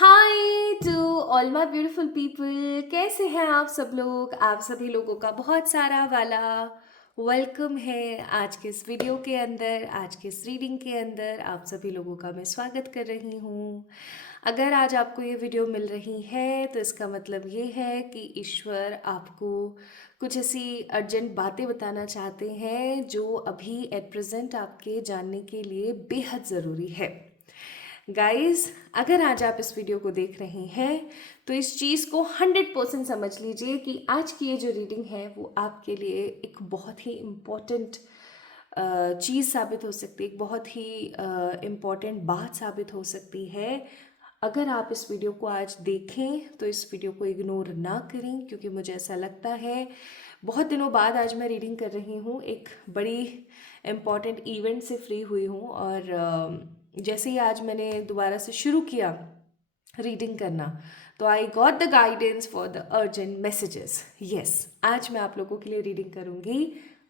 Hi to all my beautiful people. कैसे हैं आप सब लोग? आप सभी लोगों का बहुत सारा वाला वेलकम है आज के इस वीडियो के अंदर, आज के इस रीडिंग के अंदर। आप सभी लोगों का मैं स्वागत कर रही हूँ। अगर आज आपको ये वीडियो मिल रही है तो इसका मतलब ये है कि ईश्वर आपको कुछ ऐसी अर्जेंट बातें बताना चाहते हैं जो अभी एट प्रेजेंट आपके जानने के लिए बेहद ज़रूरी है। गाइस, अगर आज आप इस वीडियो को देख रहे हैं तो इस चीज़ को 100% समझ लीजिए कि आज की ये जो रीडिंग है वो आपके लिए एक बहुत ही इम्पोर्टेंट चीज़ साबित हो सकती है, एक बहुत ही इम्पोर्टेंट बात साबित हो सकती है। अगर आप इस वीडियो को आज देखें तो इस वीडियो को इग्नोर ना करें, क्योंकि मुझे ऐसा लगता है बहुत दिनों बाद आज मैं रीडिंग कर रही हूँ, एक बड़ी इम्पॉर्टेंट इवेंट से फ्री हुई हूँ और जैसे ही आज मैंने दोबारा से शुरू किया रीडिंग करना तो I got the guidance for the urgent messages. Yes, आज मैं आप लोगों के लिए रीडिंग करूँगी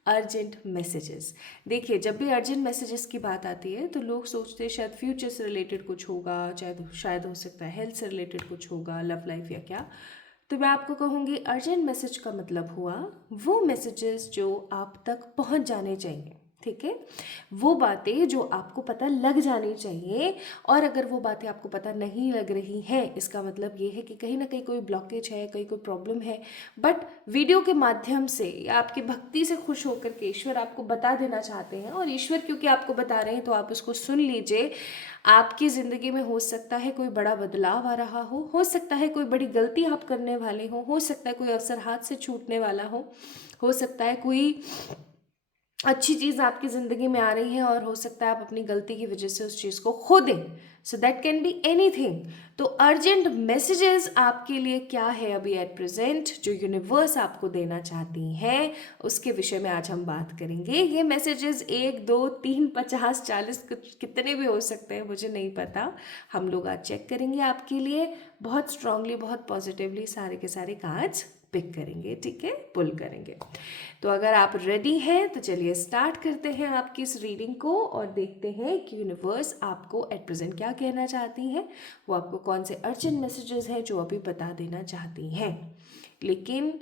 अर्जेंट मैसेजेस। देखिए, जब भी अर्जेंट मैसेजेस की बात आती है तो लोग सोचते हैं शायद फ्यूचर से रिलेटेड कुछ होगा, चाहे शायद हो सकता है हेल्थ से रिलेटेड कुछ होगा, लव लाइफ या क्या। तो मैं आपको कहूँगी अर्जेंट मैसेज का मतलब हुआ वो मैसेजेस जो आप तक पहुँच जाने चाहिए। ठीक है, वो बातें जो आपको पता लग जानी चाहिए। और अगर वो बातें आपको पता नहीं लग रही हैं, इसका मतलब ये है कि कहीं ना कहीं कोई ब्लॉकेज है, कहीं कोई प्रॉब्लम है। बट वीडियो के माध्यम से या आपकी भक्ति से खुश होकर के ईश्वर आपको बता देना चाहते हैं, और ईश्वर क्योंकि आपको बता रहे हैं तो आप उसको सुन लीजिए। आपकी ज़िंदगी में हो सकता है कोई बड़ा बदलाव आ रहा हो सकता है कोई बड़ी गलती आप करने वाले हो सकता है कोई अवसर हाथ से छूटने वाला हो सकता है कोई अच्छी चीज़ आपकी ज़िंदगी में आ रही है, और हो सकता है आप अपनी गलती की वजह से उस चीज़ को खो दें। सो दैट कैन बी एनीथिंग। तो अर्जेंट मैसेजेस आपके लिए क्या है अभी एट प्रेजेंट, जो यूनिवर्स आपको देना चाहती हैं, उसके विषय में आज हम बात करेंगे। ये मैसेजेस 1 2 3 50 40 कुछ कितने भी हो सकते हैं, मुझे नहीं पता। हम लोग आज चेक करेंगे आपके लिए, बहुत स्ट्रांगली, बहुत पॉजिटिवली सारे के सारे कार्ड्स पिक करेंगे। ठीक है, पुल करेंगे। तो अगर आप रेडी हैं तो चलिए स्टार्ट करते हैं आपकी इस रीडिंग को और देखते हैं कि यूनिवर्स आपको एट प्रेजेंट क्या कहना चाहती हैं, वो आपको कौन से अर्जेंट मैसेजेस हैं जो अभी बता देना चाहती हैं। लेकिन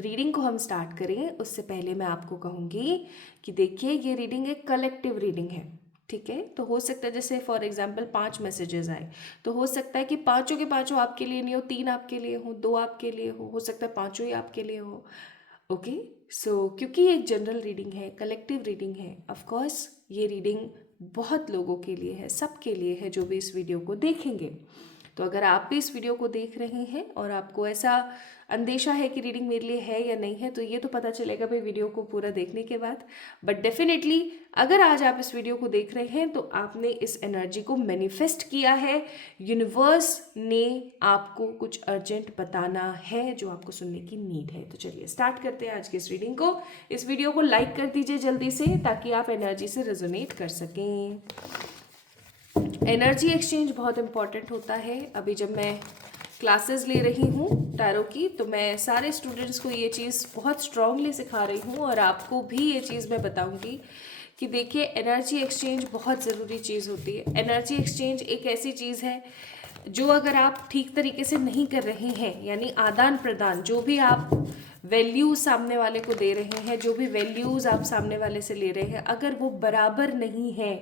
रीडिंग को हम स्टार्ट करें उससे पहले मैं आपको कहूँगी कि देखिए, ये रीडिंग एक कलेक्टिव रीडिंग है। ठीक है, तो हो सकता है जैसे फॉर एग्जाम्पल 5 मैसेजेस आए तो हो सकता है कि पांचों के पांचों आपके लिए नहीं हो, 3 आपके लिए हो, 2 आपके लिए हो सकता है पांचों ही आपके लिए हो। ओके, सो क्योंकि ये एक जनरल रीडिंग है, कलेक्टिव रीडिंग है, ऑफ कोर्स ये रीडिंग बहुत लोगों के लिए है, सबके लिए है जो भी इस वीडियो को देखेंगे। तो अगर आप भी इस वीडियो को देख रहे हैं और आपको ऐसा अंदेशा है कि रीडिंग मेरे लिए है या नहीं है, तो ये तो पता चलेगा भाई वीडियो को पूरा देखने के बाद। बट डेफिनेटली अगर आज आप इस वीडियो को देख रहे हैं तो आपने इस एनर्जी को मैनिफेस्ट किया है। यूनिवर्स ने आपको कुछ अर्जेंट बताना है जो आपको सुनने की नीड है। तो चलिए स्टार्ट करते हैं आज की इस रीडिंग को। इस वीडियो को लाइक कर दीजिए जल्दी से, ताकि आप एनर्जी से रेजोनेट कर सकें। एनर्जी एक्सचेंज बहुत इंपॉर्टेंट होता है। अभी जब मैं क्लासेस ले रही हूँ टैरो की, तो मैं सारे स्टूडेंट्स को ये चीज़ बहुत स्ट्रांगली सिखा रही हूँ, और आपको भी ये चीज़ मैं बताऊँगी कि देखिए, एनर्जी एक्सचेंज बहुत ज़रूरी चीज़ होती है। एनर्जी एक्सचेंज एक ऐसी चीज़ है जो अगर आप ठीक तरीके से नहीं कर रहे हैं, यानी आदान प्रदान, जो भी आप वैल्यूज सामने वाले को दे रहे हैं, जो भी वैल्यूज आप सामने वाले से ले रहे हैं, अगर वो बराबर नहीं है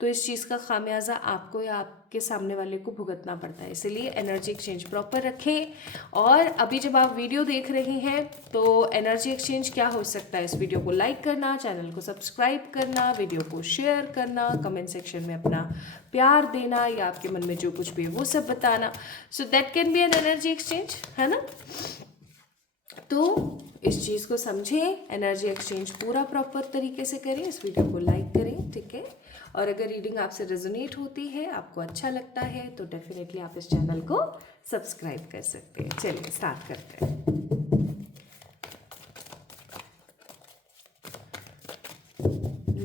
तो इस चीज़ का खामियाजा आपको या आपके सामने वाले को भुगतना पड़ता है। इसलिए एनर्जी एक्सचेंज प्रॉपर रखें। और अभी जब आप वीडियो देख रहे हैं तो एनर्जी एक्सचेंज क्या हो सकता है, इस वीडियो को लाइक करना, चैनल को सब्सक्राइब करना, वीडियो को शेयर करना, कमेंट सेक्शन में अपना प्यार देना, या आपके मन में जो कुछ भी है वो सब बताना। So that can be an energy exchange, है ना। तो इस चीज़ को समझें, एनर्जी एक्सचेंज पूरा प्रॉपर तरीके से करें, इस वीडियो को लाइक करें। ठीक है, और अगर रीडिंग आपसे रेजोनेट होती है, आपको अच्छा लगता है, तो डेफिनेटली आप इस चैनल को सब्सक्राइब कर सकते हैं। चलिए स्टार्ट करते हैं।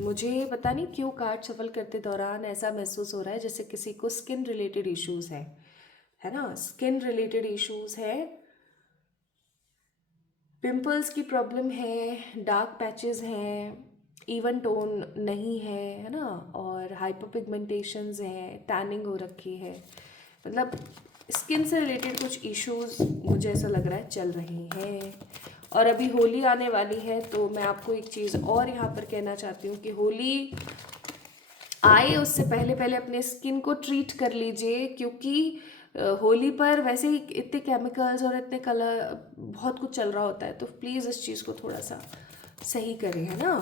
मुझे पता नहीं क्यों कार्ड शफल करते दौरान ऐसा महसूस हो रहा है जैसे किसी को स्किन रिलेटेड इश्यूज है ना, स्किन रिलेटेड इश्यूज है, पिंपल्स की प्रॉब्लम है, डार्क पैचेस हैं, इवन टोन नहीं है ना, और हाइपर पिगमेंटेशंस हैं, टैनिंग हो रखी है, मतलब स्किन से रिलेटेड कुछ इश्यूज मुझे ऐसा लग रहा है चल रही हैं। और अभी होली आने वाली है, तो मैं आपको एक चीज़ और यहाँ पर कहना चाहती हूँ कि होली आए उससे पहले पहले अपने स्किन को ट्रीट कर लीजिए, क्योंकि होली पर वैसे ही इतने केमिकल्स और इतने कलर बहुत कुछ चल रहा होता है, तो प्लीज़ इस चीज़ को थोड़ा सा सही करें, है ना।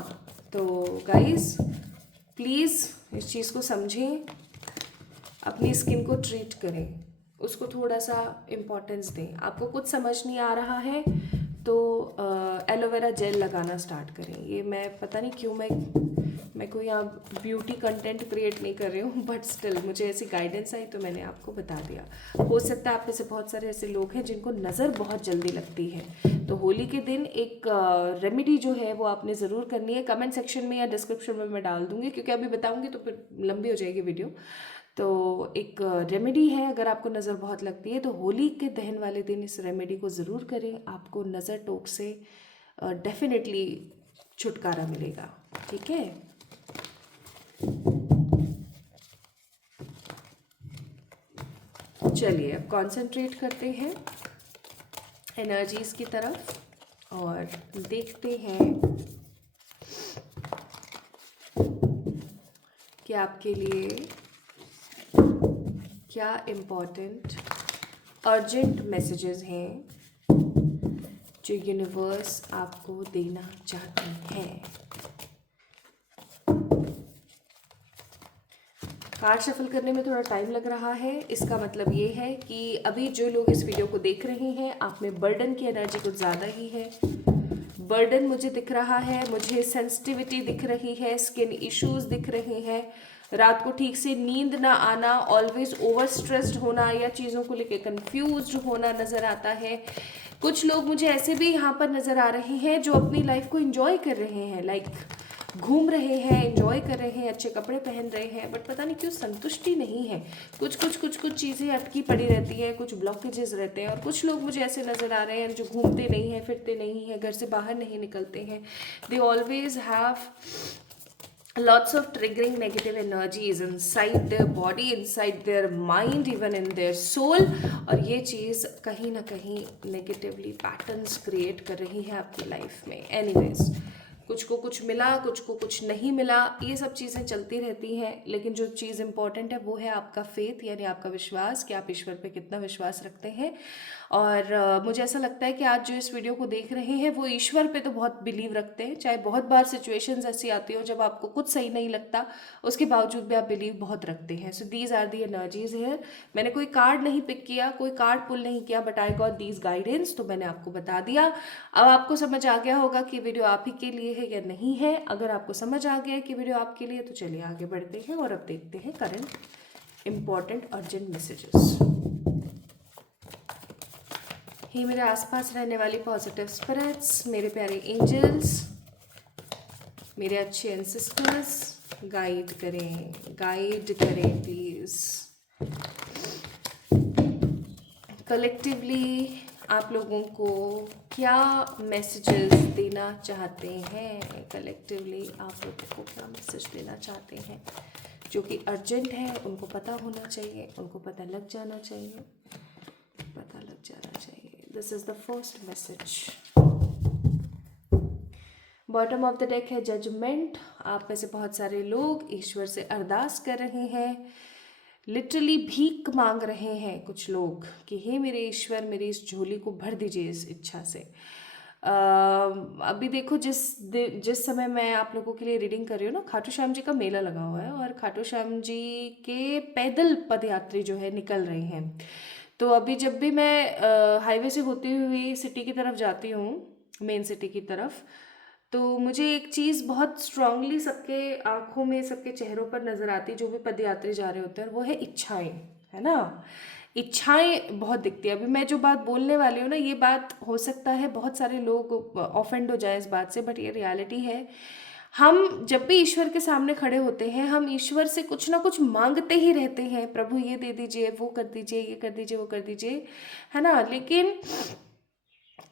तो गाइस प्लीज़ इस चीज़ को समझें, अपनी स्किन को ट्रीट करें, उसको थोड़ा सा इम्पोर्टेंस दें। आपको कुछ समझ नहीं आ रहा है तो एलोवेरा जेल लगाना स्टार्ट करें। ये मैं पता नहीं क्यों मैं कोई यहाँ ब्यूटी कंटेंट क्रिएट नहीं कर रही हूँ, बट स्टिल मुझे ऐसी गाइडेंस आई तो मैंने आपको बता दिया। हो सकता है आप में से बहुत सारे ऐसे लोग हैं जिनको नज़र बहुत जल्दी लगती है, तो होली के दिन एक रेमेडी जो है वो आपने ज़रूर करनी है। कमेंट सेक्शन में या डिस्क्रिप्शन में मैं डाल दूँगी, क्योंकि अभी बताऊँगी तो फिर लंबी हो जाएगी वीडियो। तो एक रेमेडी है, अगर आपको नज़र बहुत लगती है तो होली के दहन वाले दिन इस रेमेडी को ज़रूर करें, आपको नज़र टोक से डेफिनेटली छुटकारा मिलेगा। ठीक है, चलिए अब कंसंट्रेट करते हैं एनर्जीज की तरफ और देखते हैं कि आपके लिए क्या इम्पोर्टेंट अर्जेंट मैसेजेस हैं जो यूनिवर्स आपको देना चाहती हैं। कार्ड शफल करने में थोड़ा टाइम लग रहा है, इसका मतलब ये है कि अभी जो लोग इस वीडियो को देख रहे हैं, आप में बर्डन की एनर्जी कुछ ज़्यादा ही है। बर्डन मुझे दिख रहा है, मुझे सेंसिटिविटी दिख रही है, स्किन इश्यूज दिख रहे हैं, रात को ठीक से नींद ना आना, ऑलवेज ओवर स्ट्रेस्ड होना या चीज़ों को लेकर कंफ्यूज्ड होना नज़र आता है। कुछ लोग मुझे ऐसे भी यहाँ पर नज़र आ रहे हैं जो अपनी लाइफ को इंजॉय कर रहे हैं, लाइक घूम रहे हैं, एंजॉय कर रहे हैं, अच्छे कपड़े पहन रहे हैं, बट पता नहीं क्यों संतुष्टि नहीं है। कुछ चीज़ें अटकी पड़ी रहती है, कुछ ब्लॉकेजेस रहते हैं। और कुछ लोग मुझे ऐसे नज़र आ रहे हैं जो घूमते नहीं हैं, फिरते नहीं हैं, घर से बाहर नहीं निकलते हैं। They always have lots of triggering negative energies inside their body, inside their mind, even in their soul, और ये चीज़ कहीं ना कहीं नेगेटिवली पैटर्न्स क्रिएट कर रही है आपकी लाइफ में। एनीवेज, कुछ को कुछ मिला, कुछ को कुछ नहीं मिला, ये सब चीज़ें चलती रहती हैं, लेकिन जो चीज़ इंपॉर्टेंट है वो है आपका फेथ, यानी आपका विश्वास, कि आप ईश्वर पे कितना विश्वास रखते हैं। और मुझे ऐसा लगता है कि आज जो इस वीडियो को देख रहे हैं वो ईश्वर पे तो बहुत बिलीव रखते हैं, चाहे बहुत बार सिचुएशंस ऐसी आती हो जब आपको कुछ सही नहीं लगता, उसके बावजूद भी आप बिलीव बहुत रखते हैं। So these are the energies here. मैंने कोई कार्ड नहीं पिक किया, कोई कार्ड पुल नहीं किया, but I got these guidance, तो मैंने आपको बता दिया। अब आपको समझ आ गया होगा कि वीडियो आप ही के लिए है या नहीं है। अगर आपको समझ आ गया कि वीडियो आपके लिए, तो चलिए आगे बढ़ते हैं और अब देखते हैं करंट इम्पॉर्टेंट अर्जेंट मैसेजेस। हे मेरे आसपास रहने वाली पॉजिटिव स्पिरिट्स, मेरे प्यारे एंजल्स, मेरे अच्छे एंसेस्टर्स, गाइड करें प्लीज। कलेक्टिवली आप लोगों को क्या मैसेजेस देना चाहते हैं, कलेक्टिवली आप लोगों को क्या मैसेज देना चाहते हैं जो कि अर्जेंट है, उनको पता होना चाहिए, उनको पता लग जाना चाहिए। This is the first message. Bottom of the deck है जजमेंट। आप में से बहुत सारे लोग ईश्वर से अरदास कर रहे हैं, लिटरली भीख मांग रहे हैं कुछ लोग कि हे मेरे ईश्वर, मेरी इस झोली को भर दीजिए इस इच्छा से। अभी देखो, जिस समय मैं आप लोगों के लिए रीडिंग कर रही हूँ ना, खाटू श्याम जी का मेला लगा हुआ है और खाटू श्याम जी के पैदल पदयात्री जो है निकल रहे हैं। तो अभी जब भी मैं हाईवे से होती हुई सिटी की तरफ जाती हूँ, मेन सिटी की तरफ, तो मुझे एक चीज़ बहुत स्ट्रांगली सबके आंखों में, सबके चेहरों पर नज़र आती है जो भी पदयात्री जा रहे होते हैं, वो है इच्छाएं, है ना। इच्छाएं बहुत दिखती है। अभी मैं जो बात बोलने वाली हूँ ना, ये बात हो सकता है बहुत सारे लोग ऑफेंड हो जाए इस बात से, बट ये रियलिटी है। हम जब भी ईश्वर के सामने खड़े होते हैं, हम ईश्वर से कुछ ना कुछ मांगते ही रहते हैं, प्रभु ये दे दीजिए, वो कर दीजिए, ये कर दीजिए, वो कर दीजिए, है ना। लेकिन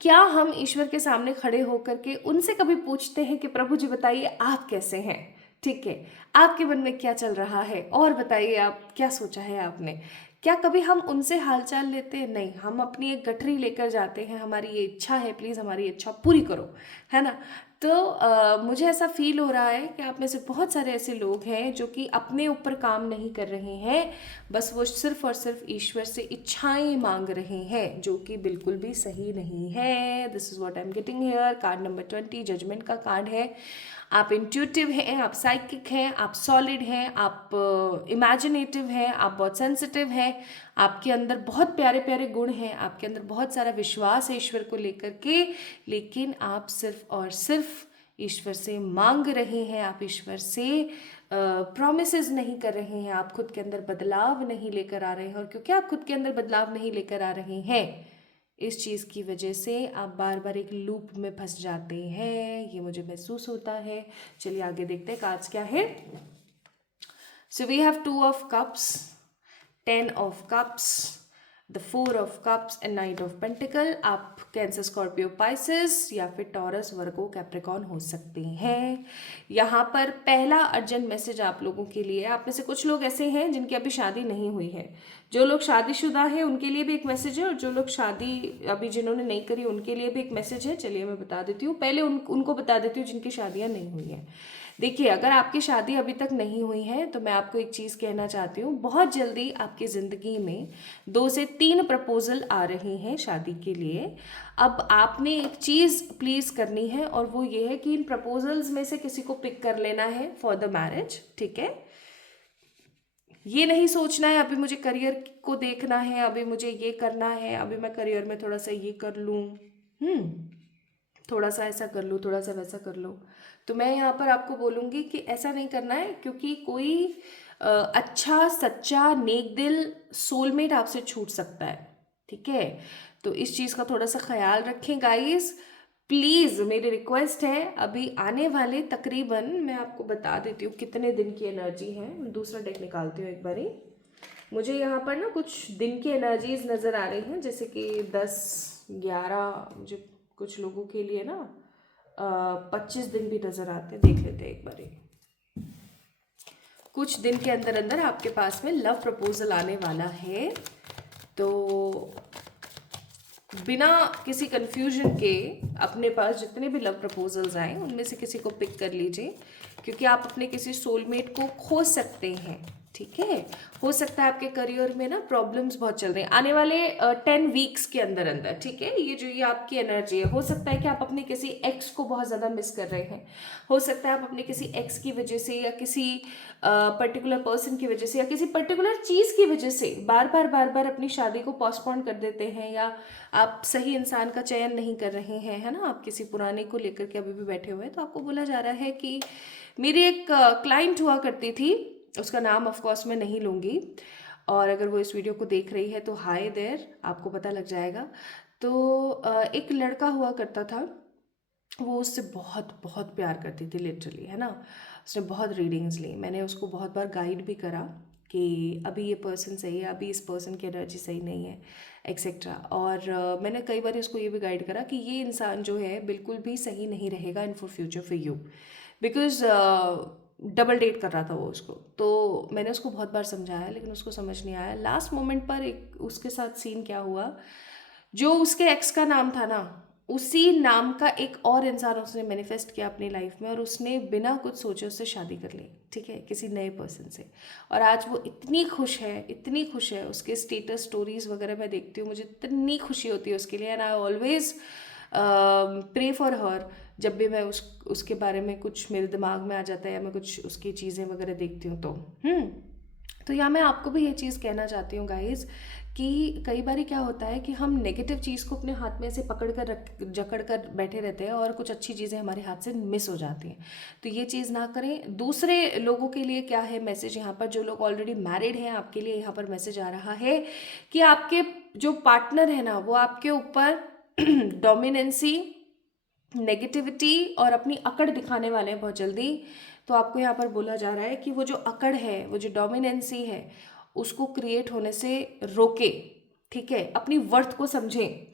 क्या हम ईश्वर के सामने खड़े होकर के उनसे कभी पूछते हैं कि प्रभु जी बताइए आप कैसे हैं? ठीक है, आपके मन में क्या चल रहा है, और बताइए आप क्या सोचा है आपने? क्या कभी हम उनसे हालचाल लेते हैं? नहीं, हम अपनी एक गठरी लेकर जाते हैं, हमारी ये इच्छा है, प्लीज़ हमारी इच्छा पूरी करो, है ना? तो मुझे ऐसा फील हो रहा है कि आप में से बहुत सारे ऐसे लोग हैं जो कि अपने ऊपर काम नहीं कर रहे हैं, बस वो सिर्फ और सिर्फ ईश्वर से इच्छाएं मांग रहे हैं, जो कि बिल्कुल भी सही नहीं है। This is what I am getting here. Card number 20 judgement का कार्ड है। आप इंट्यूटिव हैं, आप साइकिक हैं, आप सॉलिड हैं, आप इमेजिनेटिव हैं, आप बहुत सेंसिटिव हैं, आपके अंदर बहुत प्यारे प्यारे गुण हैं, आपके अंदर बहुत सारा विश्वास है ईश्वर को लेकर के, लेकिन आप सिर्फ और सिर्फ ईश्वर से मांग रहे हैं, आप ईश्वर से प्रॉमिसेस नहीं कर रहे हैं, आप खुद के अंदर बदलाव नहीं लेकर आ रहे हैं। और क्योंकि आप खुद के अंदर बदलाव नहीं लेकर आ रहे हैं, इस चीज़ की वजह से आप बार बार एक लूप में फंस जाते हैं, ये मुझे महसूस होता है। चलिए आगे देखते हैं कार्ड्स क्या है। So we have 2 of cups, 10 of cups, the 4 of cups and 9 of pentacles. आप कैंसर, स्कॉर्पियो, पाइसेस या फिर टॉरस, वर्गो, कैप्रिकॉर्न हो सकते हैं। यहाँ पर पहला अर्जेंट मैसेज आप लोगों के लिए, आप में से कुछ लोग ऐसे हैं जिनकी अभी शादी नहीं हुई है। जो लोग शादीशुदा है उनके लिए भी एक मैसेज है, और जो लोग शादी अभी जिन्होंने नहीं करी उनके लिए भी एक मैसेज है। चलिए मैं बता देती हूँ, पहले उनको बता देती हूँ जिनकी शादियाँ नहीं हुई हैं। देखिए, अगर आपकी शादी अभी तक नहीं हुई है तो मैं आपको एक चीज़ कहना चाहती हूँ, बहुत जल्दी आपकी ज़िंदगी में 2 से 3 प्रपोजल आ रहे हैं शादी के लिए। अब आपने एक चीज़ प्लीज़ करनी है, और वो ये है कि इन प्रपोजल्स में से किसी को पिक कर लेना है फॉर द मैरिज। ठीक है, ये नहीं सोचना है अभी मुझे करियर को देखना है, अभी मुझे ये करना है, अभी मैं करियर में थोड़ा सा ये कर लूँ, थोड़ा सा ऐसा कर लूँ, थोड़ा सा वैसा कर लूँ। तो मैं यहाँ पर आपको बोलूँगी कि ऐसा नहीं करना है, क्योंकि कोई अच्छा, सच्चा, नेक दिल सोलमेट आपसे छूट सकता है। ठीक है, तो इस चीज़ का थोड़ा सा ख्याल रखें गाइस, प्लीज़ मेरी रिक्वेस्ट है। अभी आने वाले तकरीबन, मैं आपको बता देती हूँ कितने दिन की एनर्जी है। मैं दूसरा डेक निकालती हूँ एक बारी। मुझे यहाँ पर ना कुछ दिन की एनर्जीज नज़र आ रही हैं, जैसे कि 10, 11, मुझे कुछ लोगों के लिए ना 25 दिन भी नज़र आते हैं। देख लेते हैं एक बारी। कुछ दिन के अंदर अंदर आपके पास में लव प्रपोजल आने वाला है, तो बिना किसी कंफ्यूजन के अपने पास जितने भी लव प्रपोजल्स आए उनमें से किसी को पिक कर लीजिए, क्योंकि आप अपने किसी सोलमेट को खो सकते हैं। ठीक है, हो सकता है आपके करियर में ना प्रॉब्लम्स बहुत चल रही हैं आने वाले 10 वीक्स के अंदर अंदर। ठीक है, ये आपकी एनर्जी है। हो सकता है कि आप अपने किसी एक्स को बहुत ज़्यादा मिस कर रहे हैं, हो सकता है आप अपने किसी एक्स की वजह से या किसी पर्टिकुलर पर्सन की वजह से या किसी पर्टिकुलर चीज़ की वजह से बार बार अपनी शादी को पोस्टपोन कर देते हैं, या आप सही इंसान का चयन नहीं कर रहे हैं, है ना, आप किसी पुराने को लेकर के अभी भी बैठे हुए हैं। तो आपको बोला जा रहा है कि मेरी एक क्लाइंट हुआ करती थी, उसका नाम ऑफ कोर्स मैं नहीं लूँगी, और अगर वो इस वीडियो को देख रही है तो हाय देयर, आपको पता लग जाएगा। तो एक लड़का हुआ करता था, वो उससे बहुत बहुत प्यार करती थी लिटरली, है ना। उसने बहुत रीडिंग्स ली, मैंने उसको बहुत बार गाइड भी करा कि अभी ये पर्सन सही है, अभी इस पर्सन की एनर्जी सही नहीं है, एक्सेट्रा। और मैंने कई बार उसको ये भी गाइड करा कि ये इंसान जो है बिल्कुल भी सही नहीं रहेगा in for future for you, because double date कर रहा था वो उसको। तो मैंने उसको बहुत बार समझाया, लेकिन उसको समझ नहीं आया। लास्ट मोमेंट पर एक उसके साथ सीन क्या हुआ, जो उसके एक्स का नाम था ना, उसी नाम का एक और इंसान उसने मैनिफेस्ट किया अपनी लाइफ में, और उसने बिना कुछ सोचे उससे शादी कर ली। ठीक है, किसी नए पर्सन से। और आज वो इतनी खुश है, इतनी खुश है, उसके स्टेटस स्टोरीज वगैरह मैं देखती हूँ, मुझे इतनी खुशी होती है उसके लिए। And I always pray for her. जब भी मैं उसके बारे में कुछ मेरे दिमाग में आ जाता है या मैं कुछ उसकी चीज़ें वगैरह देखती हूँ तो यहाँ मैं आपको भी ये चीज़ कहना चाहती हूँ गाइज, कि कई बार क्या होता है कि हम नेगेटिव चीज़ को अपने हाथ में से पकड़ कर जकड़ कर बैठे रहते हैं, और कुछ अच्छी चीज़ें हमारे हाथ से मिस हो जाती हैं। तो ये चीज़ ना करें। दूसरे लोगों के लिए क्या है मैसेज यहाँ पर, जो लोग ऑलरेडी मैरिड हैं, आपके लिए यहाँ पर मैसेज आ रहा है कि आपके जो पार्टनर है ना, वो आपके ऊपर डोमिनेंसी, नेगेटिविटी और अपनी अकड़ दिखाने वाले हैं बहुत जल्दी। तो आपको यहाँ पर बोला जा रहा है कि वो जो अकड़ है, वो जो डोमिनेंसी है, उसको क्रिएट होने से रोके। ठीक है, अपनी वर्थ को समझें।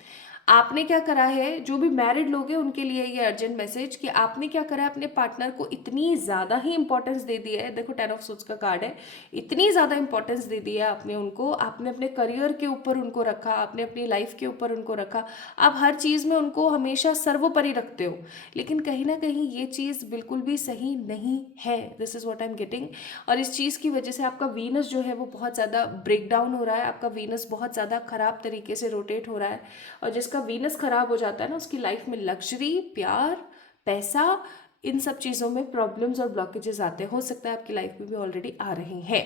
आपने क्या करा है, जो भी मैरिड लोग हैं उनके लिए ये अर्जेंट मैसेज कि आपने क्या करा है, अपने पार्टनर को इतनी ज़्यादा ही इंपॉर्टेंस दे दी है। देखो 10 ऑफ सूट्स का कार्ड है, इतनी ज़्यादा इंपॉर्टेंस दे दी है आपने उनको, आपने अपने करियर के ऊपर उनको रखा, आपने अपनी लाइफ के ऊपर उनको रखा, आप हर चीज़ में उनको हमेशा सर्वोपरि रखते हो। लेकिन कहीं ना कहीं ये चीज़ बिल्कुल भी सही नहीं है, this is what I am getting. और इस चीज़ की वजह से आपका वीनस जो है वो बहुत ज़्यादा ब्रेक डाउन हो रहा है, आपका वीनस बहुत ज़्यादा ख़राब तरीके से रोटेट हो रहा है। और जिसका वीनस ख़राब हो जाता है ना, उसकी लाइफ में लग्जरी, प्यार, पैसा, इन सब चीज़ों में प्रॉब्लम्स और ब्लॉकेजेस आते हैं। हो सकता है आपकी लाइफ में भी ऑलरेडी आ रहे हैं।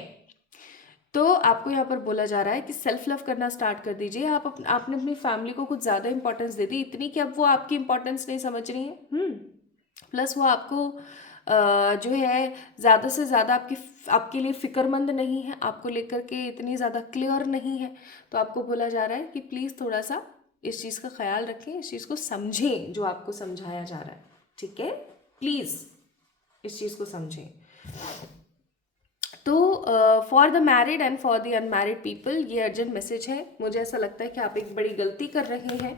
तो आपको यहाँ पर बोला जा रहा है कि सेल्फ लव करना स्टार्ट कर दीजिए। आपने अपनी फैमिली को कुछ ज़्यादा इंपॉर्टेंस दे दी, इतनी कि अब वो आपकी इंपॉर्टेंस नहीं समझ रही है। प्लस वो आपको जो है ज़्यादा से ज़्यादा आपके लिए फ़िक्रमंद नहीं है, आपको लेकर के इतनी ज़्यादा क्लियर नहीं है। तो आपको बोला जा रहा है कि प्लीज़ थोड़ा सा इस चीज़ का ख्याल रखें, इस चीज़ को समझें जो आपको समझाया जा रहा है। ठीक है, प्लीज़ इस चीज़ को समझें। तो for the married and for the unmarried people ये अर्जेंट मैसेज है। मुझे ऐसा लगता है कि आप एक बड़ी गलती कर रहे हैं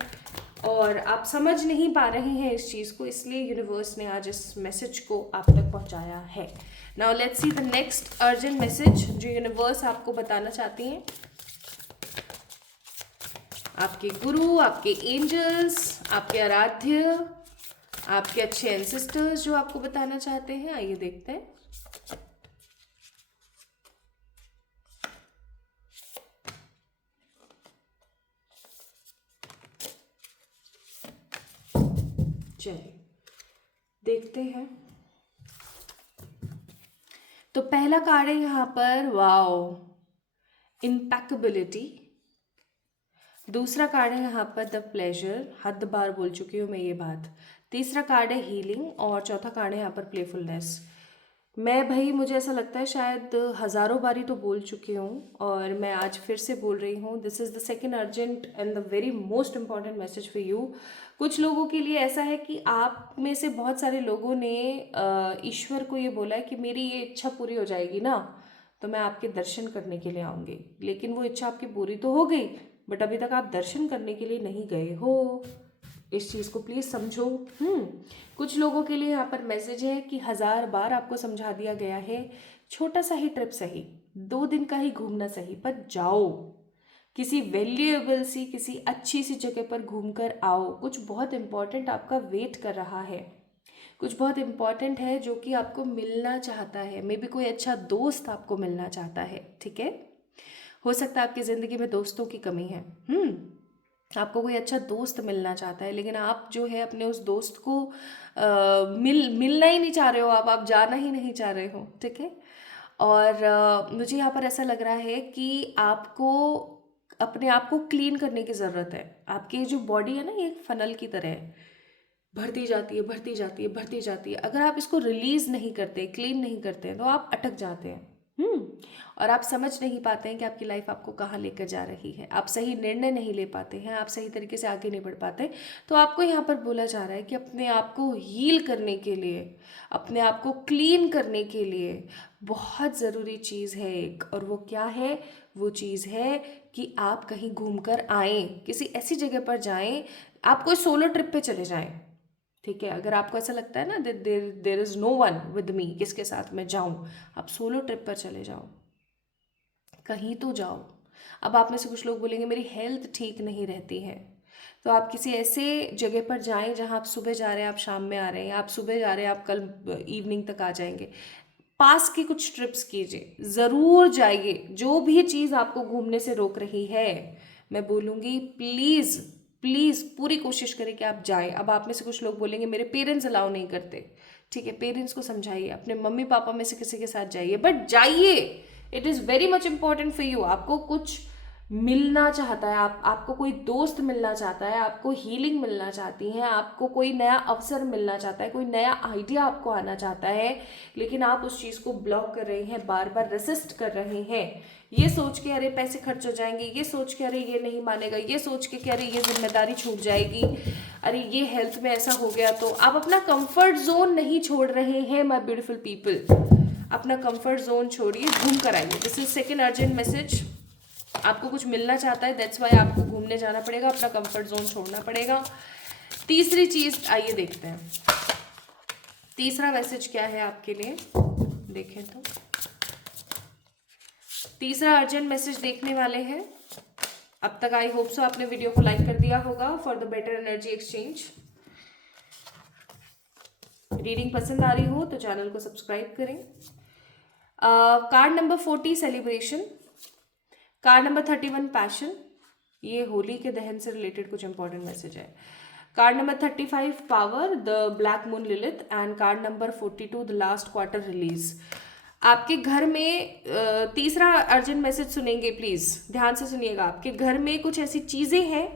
और आप समझ नहीं पा रहे हैं इस चीज़ को, इसलिए यूनिवर्स ने आज इस मैसेज को आप तक पहुंचाया है। Now let's see the next urgent message जो यूनिवर्स आपको बताना चाहती हैं, आपके गुरु, आपके एंजल्स, आपके आराध्य, आपके अच्छे एंसेस्टर्स जो आपको बताना चाहते हैं। आइए देखते हैं। चलिए देखते हैं। तो पहला कार्ड है यहाँ पर वाओ, इम्पैकेबिलिटी। दूसरा कार्ड है यहाँ पर द प्लेजर, हद बार बोल चुकी हूँ मैं ये बात। तीसरा कार्ड है हीलिंग और चौथा कार्ड है यहाँ पर प्लेफुलनेस। मैं भाई मुझे ऐसा लगता है शायद हज़ारों बारी तो बोल चुकी हूँ और मैं आज फिर से बोल रही हूँ, this is the second urgent and the very most important message for you. कुछ लोगों के लिए ऐसा है कि आप में से बहुत सारे लोगों ने ईश्वर को ये बोला है कि मेरी ये इच्छा पूरी हो जाएगी ना तो मैं आपके दर्शन करने के लिए आऊँगी। लेकिन वो इच्छा आपकी पूरी तो हो गई, बट अभी तक आप दर्शन करने के लिए नहीं गए हो। इस चीज़ को प्लीज़ समझो। कुछ लोगों के लिए यहाँ पर मैसेज है कि 1000 बार आपको समझा दिया गया है, छोटा सा ही ट्रिप सही, 2 दिन का ही घूमना सही, पर जाओ किसी वैल्यूएबल सी, किसी अच्छी सी जगह पर घूम कर आओ। कुछ बहुत इम्पॉर्टेंट आपका वेट कर रहा है, कुछ बहुत इम्पॉर्टेंट है जो कि आपको मिलना चाहता है। मे बी कोई अच्छा दोस्त आपको मिलना चाहता है। ठीक है, हो सकता है आपकी ज़िंदगी में दोस्तों की कमी है। आपको कोई अच्छा दोस्त मिलना चाहता है, लेकिन आप जो है अपने उस दोस्त को मिलना ही नहीं चाह रहे हो, आप जाना ही नहीं चाह रहे हो। ठीक है, और मुझे यहाँ पर ऐसा लग रहा है कि आपको अपने आप को क्लीन करने की ज़रूरत है। आपकी जो बॉडी है ना, ये एक फनल की तरह है, भरती जाती है, भरती जाती है, भरती जाती है। अगर आप इसको रिलीज़ नहीं करते, क्लीन नहीं करते तो आप अटक जाते हैं। और आप समझ नहीं पाते हैं कि आपकी लाइफ आपको कहाँ लेकर जा रही है। आप सही निर्णय नहीं ले पाते हैं, आप सही तरीके से आगे नहीं बढ़ पाते। तो आपको यहाँ पर बोला जा रहा है कि अपने आप को हील करने के लिए, अपने आप को क्लीन करने के लिए बहुत ज़रूरी चीज़ है एक, और वो क्या है? वो चीज़ है कि आप कहीं घूम कर आएँ, किसी ऐसी जगह पर जाएँ, आप कोई सोलो ट्रिप पे चले जाएँ। ठीक है, अगर आपको ऐसा लगता है ना there is no one with me, किसके साथ मैं जाऊँ, आप सोलो ट्रिप पर चले जाओ, कहीं तो जाओ। अब आप में से कुछ लोग बोलेंगे मेरी हेल्थ ठीक नहीं रहती है, तो आप किसी ऐसे जगह पर जाएं जहां आप सुबह जा रहे हैं, आप शाम में आ रहे हैं, आप सुबह जा रहे हैं, आप कल इवनिंग तक आ जाएंगे। पास की कुछ ट्रिप्स कीजिए, ज़रूर जाइए। जो भी चीज़ आपको घूमने से रोक रही है, मैं बोलूँगी प्लीज़ प्लीज़ पूरी कोशिश करें कि आप जाएं। अब आप में से कुछ लोग बोलेंगे मेरे पेरेंट्स अलाउ नहीं करते। ठीक है, पेरेंट्स को समझाइए, अपने मम्मी पापा में से किसी के साथ जाइए, बट जाइए। It is very much important for you. आपको कुछ मिलना चाहता है, आपको कोई दोस्त मिलना चाहता है, आपको हीलिंग मिलना चाहती है, आपको कोई नया अवसर मिलना चाहता है, कोई नया आइडिया आपको आना चाहता है, लेकिन आप उस चीज़ को ब्लॉक कर रहे हैं, बार बार रेसिस्ट कर रहे हैं, ये सोच के अरे पैसे खर्च हो जाएंगे, ये सोच के अरे ये नहीं मानेगा, ये सोच के कि अरे ये जिम्मेदारी छूट जाएगी, अरे ये हेल्थ में ऐसा हो गया। तो आप अपना कंफर्ट जोन नहीं छोड़ रहे हैं माय ब्यूटीफुल पीपल। अपना कंफर्ट जोन छोड़िए, घूम कर आइए। This is second urgent message आपको कुछ मिलना चाहता है, दैट्स वाई आपको घूमने जाना पड़ेगा, अपना कंफर्ट जोन छोड़ना पड़ेगा। तीसरी चीज आइए देखते हैं, तीसरा मैसेज क्या है आपके लिए, देखें तो तीसरा अर्जेंट मैसेज देखने वाले हैं। अब तक आई होप सो आपने वीडियो को लाइक कर दिया होगा for the better energy exchange. Reading पसंद आ रही हो तो चैनल को सब्सक्राइब करें। Card number 40 celebration, card number 31 passion, ये होली के दहन से रिलेटेड कुछ इंपॉर्टेंट मैसेज है। Card number 35 power, the black moon Lilith, and card number 42 the last quarter release. आपके घर में तीसरा अर्जेंट मैसेज सुनेंगे, प्लीज ध्यान से सुनिएगा। आपके घर में कुछ ऐसी चीजें हैं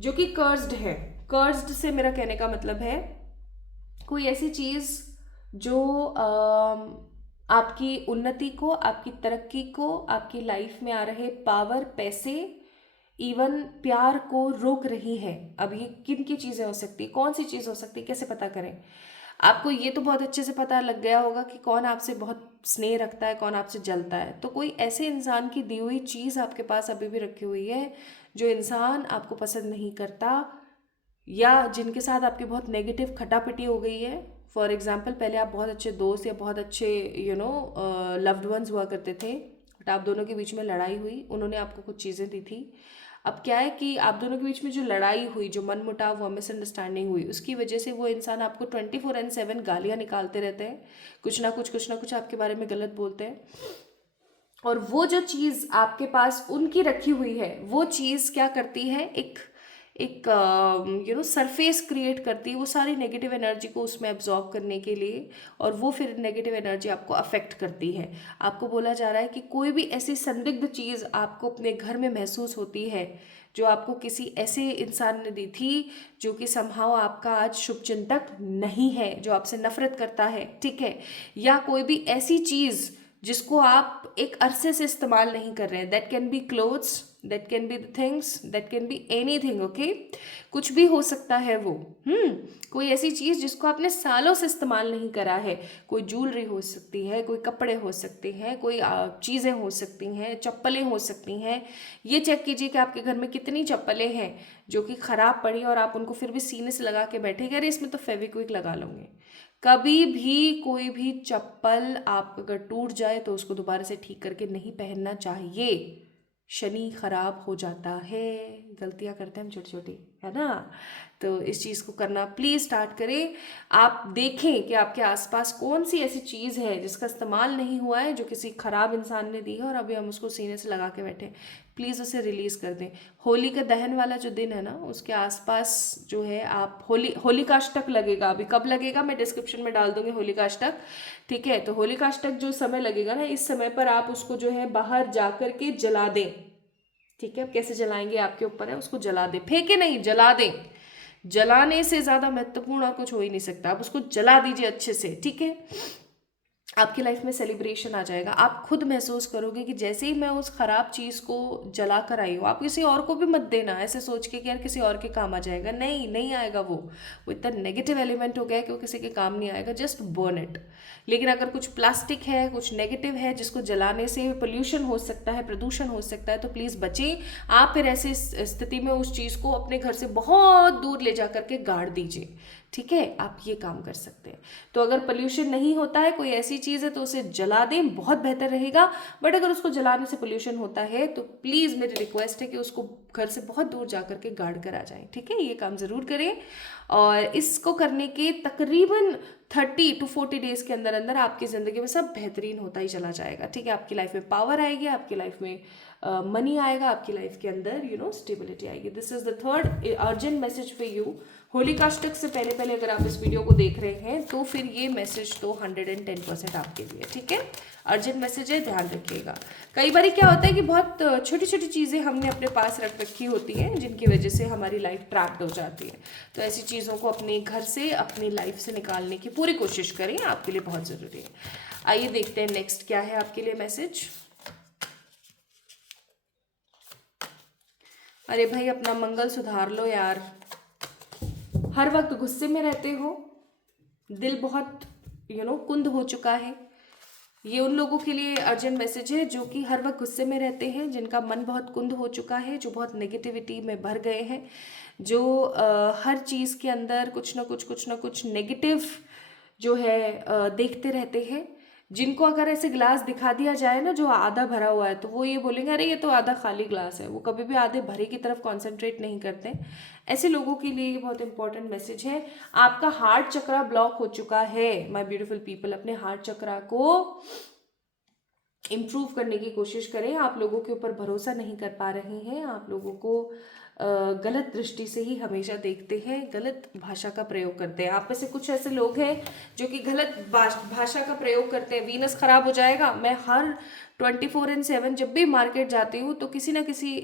जो कि कर्स्ड है। कर्स्ड से मेरा कहने का मतलब है कोई ऐसी चीज जो आपकी उन्नति को, आपकी तरक्की को, आपकी लाइफ में आ रहे पावर, पैसे, इवन प्यार को रोक रही है। अब ये किन की चीजें हो सकती है, कौन सी चीज हो सकती है, कैसे पता करें? आपको ये तो बहुत अच्छे से पता लग गया होगा कि कौन आपसे बहुत स्नेह रखता है, कौन आपसे जलता है। तो कोई ऐसे इंसान की दी हुई चीज आपके पास अभी भी रखी हुई है जो इंसान आपको पसंद नहीं करता, या जिनके साथ आपकी बहुत नेगेटिव खटापिटी हो गई है। फॉर एग्जाम्पल, पहले आप बहुत अच्छे दोस्त या बहुत अच्छे लव्ड वंस हुआ करते थे, बट आप दोनों के बीच में लड़ाई हुई, उन्होंने आपको कुछ चीज़ें दी थी। अब क्या है कि आप दोनों के बीच में जो लड़ाई हुई, जो मनमुटाव हुआ, मिसअंडरस्टैंडिंग हुई, उसकी वजह से वो इंसान आपको 24/7 गालियाँ निकालते रहते हैं, कुछ ना कुछ आपके बारे में गलत बोलते हैं। और वो जो चीज़ आपके पास उनकी रखी हुई है, वो चीज़ क्या करती है, एक एक सरफेस क्रिएट करती है वो सारी नेगेटिव एनर्जी को उसमें एब्जॉर्ब करने के लिए, और वो फिर नेगेटिव एनर्जी आपको अफेक्ट करती है। आपको बोला जा रहा है कि कोई भी ऐसी संदिग्ध चीज़ आपको अपने घर में महसूस होती है जो आपको किसी ऐसे इंसान ने दी थी जो कि समहाउ आपका आज शुभचिंतक नहीं है, जो आपसे नफरत करता है, ठीक है, या कोई भी ऐसी चीज़ जिसको आप एक अरसे से इस्तेमाल नहीं कर रहे हैं। That can B clothes, that can be the things, that can be anything, okay, कुछ भी हो सकता है वो। कोई ऐसी चीज़ जिसको आपने सालों से इस्तेमाल नहीं करा है, कोई ज्वेलरी हो सकती है, कोई कपड़े हो सकते हैं, कोई चीज़ें हो सकती हैं, चप्पलें हो सकती हैं। ये चेक कीजिए कि आपके घर में कितनी चप्पलें हैं जो कि ख़राब पड़ी और आप उनको फिर भी सीने से लगा के बैठे, अरे इसमें तो फेविक्विक लगा लूँगे। कभी भी कोई भी चप्पल आप अगर टूट जाए तो उसको दोबारा से ठीक करके नहीं पहनना चाहिए। शनि खराब हो जाता है, गलतियां करते हैं हम छोटी छोटी, है ना। तो इस चीज़ को करना प्लीज़ स्टार्ट करें। आप देखें कि आपके आसपास कौन सी ऐसी चीज़ है जिसका इस्तेमाल नहीं हुआ है, जो किसी खराब इंसान ने दी है और अभी हम उसको सीने से लगा के बैठे, प्लीज़ उसे रिलीज़ कर दें। होली का दहन वाला जो दिन है ना, उसके आसपास जो है आप होली का अष्टक लगेगा। अभी कब लगेगा मैं डिस्क्रिप्शन में डाल दूंगी होली का अष्टक, ठीक है। तो होली का अष्टक जो समय लगेगा ना, इस समय पर आप उसको जो है बाहर जा कर के जला दें, ठीक है। अब कैसे जलाएंगे आपके ऊपर है, उसको जला दें, फेंके नहीं, जला दें। जलाने से ज़्यादा महत्वपूर्ण और कुछ हो ही नहीं सकता, आप उसको जला दीजिए अच्छे से, ठीक है। आपकी लाइफ में सेलिब्रेशन आ जाएगा। आप खुद महसूस करोगे कि जैसे ही मैं उस खराब चीज़ को जला कर आई हूँ, आप किसी और को भी मत देना ऐसे सोच के कि यार किसी और के काम आ जाएगा, नहीं, नहीं आएगा। वो इतना नेगेटिव एलिमेंट हो गया है कि वो किसी के काम नहीं आएगा, जस्ट बर्न इट। लेकिन अगर कुछ प्लास्टिक है, कुछ नेगेटिव है जिसको जलाने से पोल्यूशन हो सकता है, प्रदूषण हो सकता है, तो प्लीज़ बचें। आप फिर ऐसी स्थिति में उस चीज़ को अपने घर से बहुत दूर ले जा करके गाड़ दीजिए, ठीक है। आप ये काम कर सकते हैं। तो अगर पोल्यूशन नहीं होता है, कोई ऐसी चीज़ है, तो उसे जला दें, बहुत बेहतर रहेगा। बट अगर उसको जलाने से पोल्यूशन होता है तो प्लीज़ मेरी रिक्वेस्ट है कि उसको घर से बहुत दूर जा करके गाड़ कर आ जाएं, ठीक है। ये काम ज़रूर करें, और इसको करने के तकरीबन 30 to 40 डेज के अंदर अंदर आपकी ज़िंदगी में सब बेहतरीन होता ही चला जाएगा, ठीक है। आपकी लाइफ में पावर आएगी, आपकी लाइफ में मनी आएगा, आपकी लाइफ के अंदर स्टेबिलिटी आएगी। This is the third urgent message for you. Holi का अष्टक से पहले पहले अगर आप इस वीडियो को देख रहे हैं तो फिर ये मैसेज तो 110% आपके लिए, ठीक है। अर्जेंट मैसेज है, ध्यान रखिएगा। कई बार क्या होता है कि बहुत छोटी छोटी चीज़ें हमने अपने पास रख रखी होती हैं जिनकी वजह से हमारी लाइफ ट्रैप्ड हो जाती है। तो ऐसी चीज़ों को अपने घर से, अपनी लाइफ से निकालने की पूरी कोशिश करें, आपके लिए बहुत ज़रूरी है। आइए देखते हैं नेक्स्ट क्या है आपके लिए मैसेज। अरे भाई, अपना मंगल सुधार लो यार, हर वक्त गुस्से में रहते हो, दिल बहुत कुंद हो चुका है, ये उन लोगों के लिए अर्जेंट मैसेज है जो कि हर वक्त गुस्से में रहते हैं, जिनका मन बहुत कुंद हो चुका है, जो बहुत नेगेटिविटी में भर गए हैं, जो हर चीज़ के अंदर कुछ ना कुछ नेगेटिव जो है देखते रहते हैं। जिनको अगर ऐसे ग्लास दिखा दिया जाए ना जो आधा भरा हुआ है, तो वो ये बोलेंगे अरे ये तो आधा खाली ग्लास है। वो कभी भी आधे भरे की तरफ कॉन्सेंट्रेट नहीं करते। ऐसे लोगों के लिए ये बहुत इंपॉर्टेंट मैसेज है। आपका हार्ट चक्रा ब्लॉक हो चुका है माय ब्यूटीफुल पीपल। अपने हार्ट चक्रा को इम्प्रूव करने की कोशिश करें। आप लोगों के ऊपर भरोसा नहीं कर पा रहे हैं, आप लोगों को गलत दृष्टि से ही हमेशा देखते हैं, गलत भाषा का प्रयोग करते हैं। आप में से कुछ ऐसे लोग हैं जो कि गलत भाषा का प्रयोग करते हैं। वीनस खराब हो जाएगा। मैं हर 24/7 जब भी मार्केट जाती हूँ तो किसी ना किसी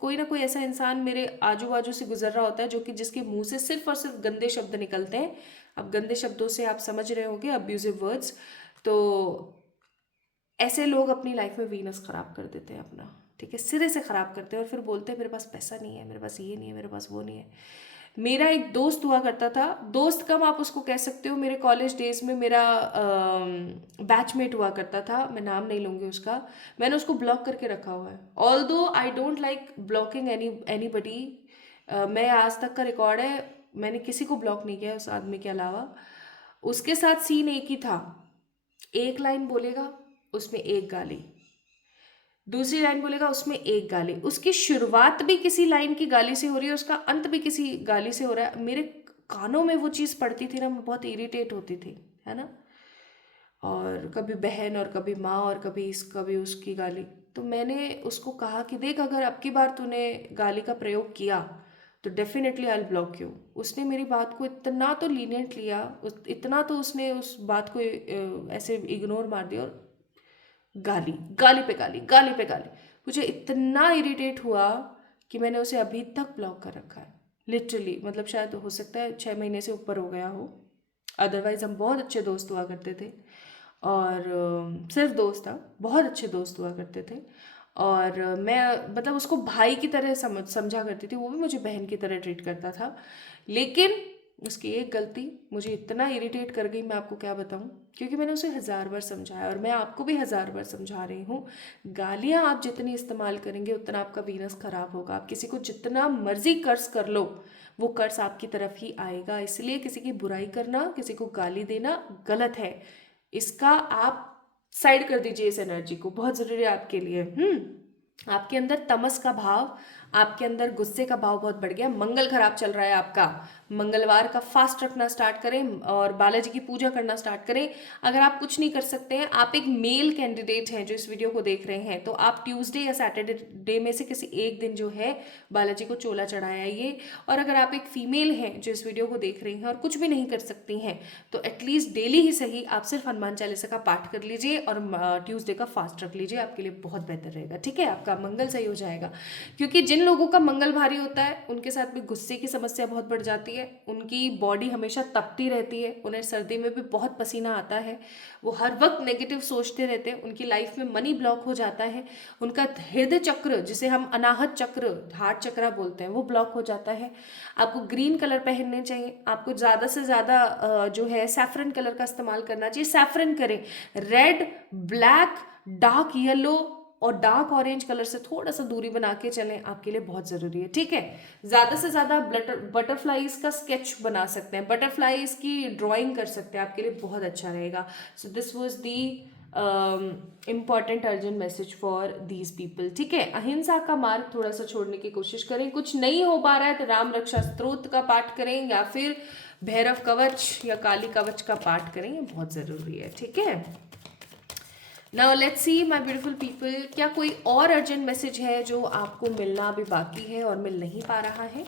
कोई ना कोई ऐसा इंसान मेरे आजू बाजू से गुजर रहा होता है जो कि जिसके मुंह से सिर्फ और सिर्फ गंदे शब्द निकलते हैं। अब गंदे शब्दों से आप समझ रहे होंगे, अब्यूजिव वर्ड्स। तो ऐसे लोग अपनी लाइफ में वीनस खराब कर देते हैं अपना, ठीक है, सिरे से खराब करते हैं और फिर बोलते हैं मेरे पास पैसा नहीं है, मेरे पास ये नहीं है, मेरे पास वो नहीं है। मेरा एक दोस्त हुआ करता था, दोस्त कम आप उसको कह सकते हो, मेरे कॉलेज डेज में मेरा बैचमेट हुआ करता था, मैं नाम नहीं लूँगी उसका। मैंने उसको ब्लॉक करके रखा हुआ है। Although I don't like blocking anybody. मैं आज तक का रिकॉर्ड है, मैंने किसी को ब्लॉक नहीं किया उस आदमी के अलावा। उसके साथ सीन एक ही था, एक लाइन बोलेगा उसमें एक गाली, दूसरी लाइन बोलेगा उसमें एक गाली। उसकी शुरुआत भी किसी लाइन की गाली से हो रही है, उसका अंत भी किसी गाली से हो रहा है। मेरे कानों में वो चीज़ पड़ती थी ना, मैं बहुत इरिटेट होती थी, है ना। और कभी बहन और कभी माँ और कभी उसकी गाली। तो मैंने उसको कहा कि देख, अगर अब की बार तूने गाली का प्रयोग किया तो definitely I will block you. उसने मेरी बात को इतना तो लीनियंट लिया, इतना तो उसने उस बात को ऐसे इग्नोर मार दिया, और गाली गाली पे गाली, गाली पे गाली। मुझे इतना इरिटेट हुआ कि मैंने उसे अभी तक ब्लॉक कर रखा है, लिटरली। मतलब शायद हो सकता है 6 महीने से ऊपर हो गया हो। अदरवाइज हम बहुत अच्छे दोस्त हुआ करते थे, और सिर्फ दोस्त था, बहुत अच्छे दोस्त हुआ करते थे। और मैं मतलब उसको भाई की तरह समझा करती थी, वो भी मुझे बहन की तरह ट्रीट करता था। लेकिन उसकी एक गलती मुझे इतना इरिटेट कर गई, मैं आपको क्या बताऊं। क्योंकि मैंने उसे 1000 बार समझाया, और मैं आपको भी 1000 बार समझा रही हूँ। गालियाँ आप जितनी इस्तेमाल करेंगे उतना आपका वीनस खराब होगा। आप किसी को जितना मर्जी कर्ज कर लो, वो कर्ज आपकी तरफ ही आएगा। इसलिए किसी की बुराई करना, किसी को गाली देना गलत है। इसका आप साइड कर दीजिए, इस एनर्जी को, बहुत ज़रूरी है आपके लिए। आपके अंदर तमस का भाव, आपके अंदर गुस्से का भाव बहुत बढ़ गया। मंगल खराब चल रहा है आपका। मंगलवार का फास्ट रखना स्टार्ट करें और बालाजी की पूजा करना स्टार्ट करें। अगर आप कुछ नहीं कर सकते हैं, आप एक मेल कैंडिडेट हैं जो इस वीडियो को देख रहे हैं, तो आप ट्यूसडे या सैटरडे में से किसी एक दिन जो है बालाजी को चोला चढ़ाइए। और अगर आप एक फीमेल हैं जो इस वीडियो को देख रही हैं और कुछ भी नहीं कर सकती हैं, तो एटलीस्ट डेली ही सही आप सिर्फ हनुमान चालीसा का पाठ कर लीजिए और ट्यूसडे का फास्ट रख लीजिए। आपके लिए बहुत बेहतर रहेगा, ठीक है। आपका मंगल सही हो जाएगा। क्योंकि जिन लोगों का मंगल भारी होता है उनके साथ भी गुस्से की समस्या बहुत बढ़ जाती है। उनकी बॉडी हमेशा तपती रहती है, उन्हें सर्दी में भी बहुत पसीना आता है, वो हर वक्त नेगेटिव सोचते रहते हैं, उनकी लाइफ में मनी ब्लॉक हो जाता है, उनका हृदय चक्र, जिसे हम अनाहत चक्र, हार्ट चक्र बोलते हैं, वो ब्लॉक हो जाता है। आपको ग्रीन कलर पहनने चाहिए। आपको ज़्यादा से ज़्यादा जो है सैफरन कलर का इस्तेमाल करना चाहिए। सैफरन करें, रेड, ब्लैक, डार्क येलो और डार्क ऑरेंज कलर से थोड़ा सा दूरी बना के चलें, आपके लिए बहुत ज़रूरी है, ठीक है। ज़्यादा से ज़्यादा बटरफ्लाईज का स्केच बना सकते हैं, बटरफ्लाईज की ड्राइंग कर सकते हैं, आपके लिए बहुत अच्छा रहेगा। So this was the important urgent message for these people, ठीक है। अहिंसा का मार्ग थोड़ा सा छोड़ने की कोशिश करें। कुछ नहीं हो पा रहा है तो राम रक्षा स्तोत्र का पाठ करें, या फिर भैरव कवच या काली कवच का पाठ करें, ये बहुत ज़रूरी है, ठीक है। Now let's see my beautiful people, क्या कोई और अर्जेंट मैसेज है जो आपको मिलना अभी बाकी है और मिल नहीं पा रहा है?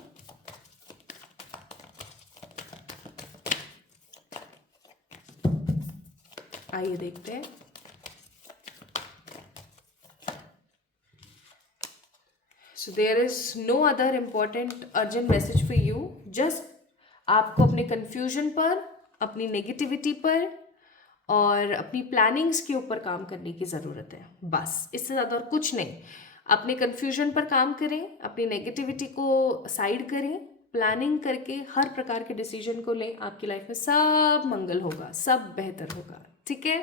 आइए देखते हैं। So there is no other important urgent message for you. Just आपको अपने कंफ्यूजन पर, अपनी नेगेटिविटी पर और अपनी प्लानिंग्स के ऊपर काम करने की ज़रूरत है, बस, इससे ज़्यादा और कुछ नहीं। अपने कन्फ्यूजन पर काम करें, अपनी नेगेटिविटी को साइड करें, प्लानिंग करके हर प्रकार के डिसीजन को लें। आपकी लाइफ में सब मंगल होगा, सब बेहतर होगा, ठीक है।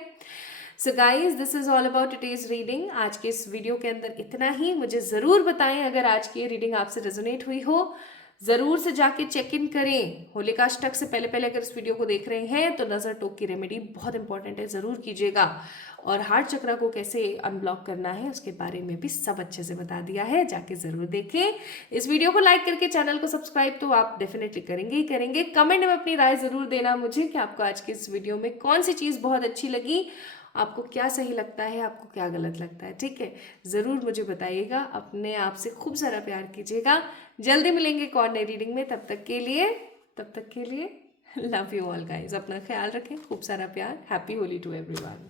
So guys this is all about today's reading. आज के इस वीडियो के अंदर इतना ही। मुझे ज़रूर बताएं अगर आज की ये रीडिंग आपसे रेजोनेट हुई हो। ज़रूर से जाके चेक इन करें। होलिकाष्टक से पहले पहले अगर इस वीडियो को देख रहे हैं तो नज़र टोक की रेमेडी बहुत इंपॉर्टेंट है, ज़रूर कीजिएगा। और हार्ट चक्र को कैसे अनब्लॉक करना है उसके बारे में भी सब अच्छे से बता दिया है, जाके ज़रूर देखें। इस वीडियो को लाइक करके चैनल को सब्सक्राइब तो आप डेफिनेटली करेंगे ही करेंगे। कमेंट में अपनी राय ज़रूर देना मुझे कि आपको आज की इस वीडियो में कौन सी चीज़ बहुत अच्छी लगी, आपको क्या सही लगता है, आपको क्या गलत लगता है। ठीक है, ज़रूर मुझे बताइएगा। अपने आप से खूब सारा प्यार कीजिएगा। जल्दी मिलेंगे एक और नई रीडिंग में। तब तक के लिए लव यू ऑल गाइज। अपना ख्याल रखें, खूब सारा प्यार। Happy Holi to everyone.